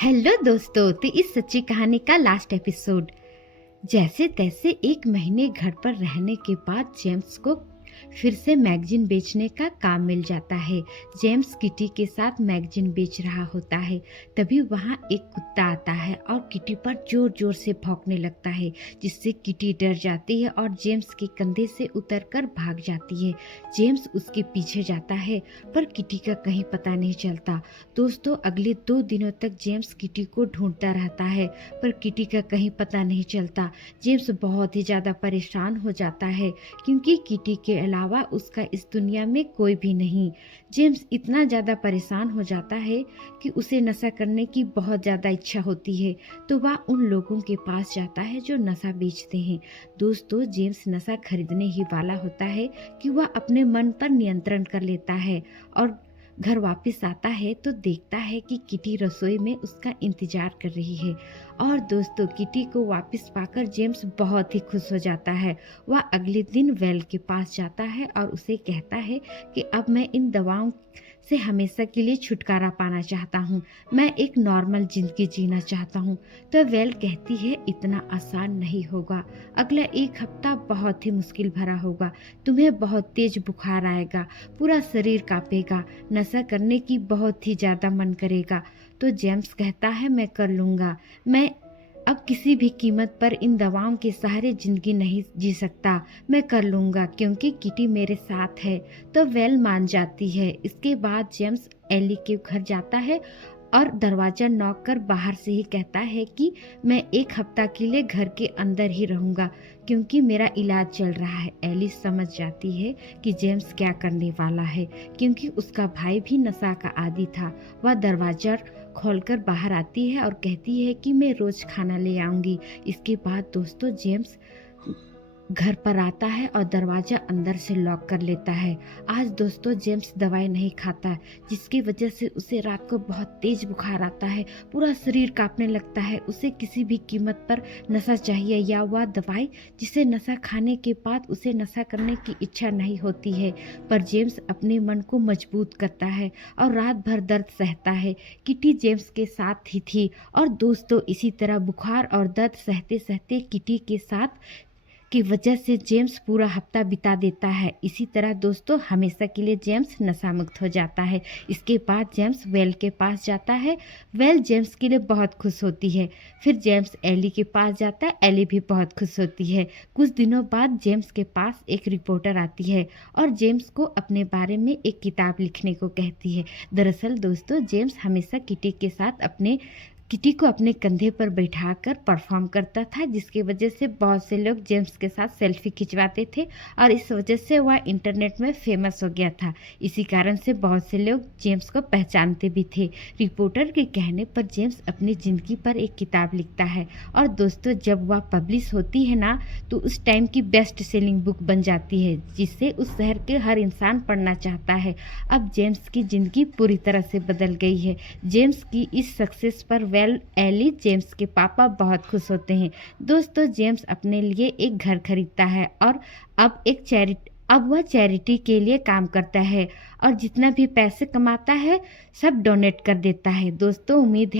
Hello दोस्तों, तो इस सच्ची कहानी का लास्ट एपिसोड। जैसे तैसे एक महीने घर पर रहने के बाद जेम्स को फिर से मैगजीन बेचने का काम मिल जाता है। जेम्स किटी के साथ मैगजीन बेच रहा होता है। तभी वहाँ एक कुत्ता आता है और किटी पर जोर जोर से भौंकने लगता है, जिससे किटी डर जाती है और जेम्स के कंधे से उतरकर भाग जाती है। जेम्स उसके पीछे जाता है, पर किटी का कहीं पता नहीं चलता। दोस्तों, अगले 2 दिनों तक जेम्स किटी को ढूंढता रहता है, पर किटी का कहीं पता नहीं चलता। जेम्स बहुत ही ज़्यादा परेशान हो जाता है, क्योंकि किटी के अलावा उसका इस दुनिया में कोई भी नहीं। जेम्स इतना ज़्यादा परेशान हो जाता है कि उसे नशा करने की बहुत ज़्यादा इच्छा होती है, तो वह उन लोगों के पास जाता है जो नशा बेचते हैं। दोस्तों, जेम्स नशा खरीदने ही वाला होता है कि वह अपने मन पर नियंत्रण कर लेता है और घर वापस आता है तो देखता है कि किटी रसोई में उसका इंतजार कर रही है। और दोस्तों, किटी को वापस पाकर जेम्स बहुत ही खुश हो जाता है। वह अगले दिन वेल के पास जाता है और उसे कहता है कि अब मैं इन दवाओं से हमेशा के लिए छुटकारा पाना चाहता हूँ। मैं एक नॉर्मल जिंदगी जीना चाहता हूँ। तो वेल कहती है, इतना आसान नहीं होगा। अगला 1 हफ्ता बहुत ही मुश्किल भरा होगा। तुम्हें बहुत तेज बुखार आएगा, पूरा शरीर कांपेगा, नशा करने की बहुत ही ज़्यादा मन करेगा। तो जेम्स कहता है, मैं कर लूँगा। मैं अब किसी भी कीमत पर इन दवाओं के सहारे जिंदगी नहीं जी सकता। मैं कर लूँगा क्योंकि किटी मेरे साथ है। तो वेल मान जाती है। इसके बाद जेम्स एली के घर जाता है और दरवाज़ा नॉक कर बाहर से ही कहता है कि मैं 1 हफ्ता के लिए घर के अंदर ही रहूँगा, क्योंकि मेरा इलाज चल रहा है। एली समझ जाती है कि जेम्स क्या करने वाला है, क्योंकि उसका भाई भी नशा का आदी था। वह दरवाज़ा खोलकर बाहर आती है और कहती है कि मैं रोज़ खाना ले आऊँगी। इसके बाद दोस्तों, जेम्स घर पर आता है और दरवाज़ा अंदर से लॉक कर लेता है। आज दोस्तों, जेम्स दवाई नहीं खाता, जिसकी वजह से उसे रात को बहुत तेज बुखार आता है, पूरा शरीर कांपने लगता है। उसे किसी भी कीमत पर नशा चाहिए, या वह दवाई जिसे नशा खाने के बाद उसे नशा करने की इच्छा नहीं होती है। पर जेम्स अपने मन को मजबूत करता है और रात भर दर्द सहता है। किटी जेम्स के साथ ही थी और दोस्तों, इसी तरह बुखार और दर्द सहते सहते किटी के साथ की वजह से जेम्स पूरा हफ्ता बिता देता है। इसी तरह दोस्तों, हमेशा के लिए जेम्स नशा मुक्त हो जाता है। इसके बाद जेम्स वेल के पास जाता है। वेल जेम्स के लिए बहुत खुश होती है। फिर जेम्स एली के पास जाता है। एली भी बहुत खुश होती है। कुछ दिनों बाद जेम्स के पास एक रिपोर्टर आती है और जेम्स को अपने बारे में एक किताब लिखने को कहती है। दरअसल दोस्तों, जेम्स हमेशा किटी को अपने कंधे पर बैठाकर परफॉर्म करता था, जिसकी वजह से बहुत से लोग जेम्स के साथ सेल्फी खिंचवाते थे और इस वजह से वह इंटरनेट में फेमस हो गया था। इसी कारण से बहुत से लोग जेम्स को पहचानते भी थे। रिपोर्टर के कहने पर जेम्स अपनी ज़िंदगी पर एक किताब लिखता है और दोस्तों, जब वह पब्लिश होती है ना, तो उस टाइम की बेस्ट सेलिंग बुक बन जाती है, जिसे उस शहर के हर इंसान पढ़ना चाहता है। अब जेम्स की ज़िंदगी पूरी तरह से बदल गई है। जेम्स की इस सक्सेस पर एली जेम्स के पापा बहुत खुश होते हैं। दोस्तों, जेम्स अपने लिए एक घर खरीदता है और अब वह चैरिटी के लिए काम करता है और जितना भी पैसे कमाता है सब डोनेट कर देता है। दोस्तों, उम्मीद है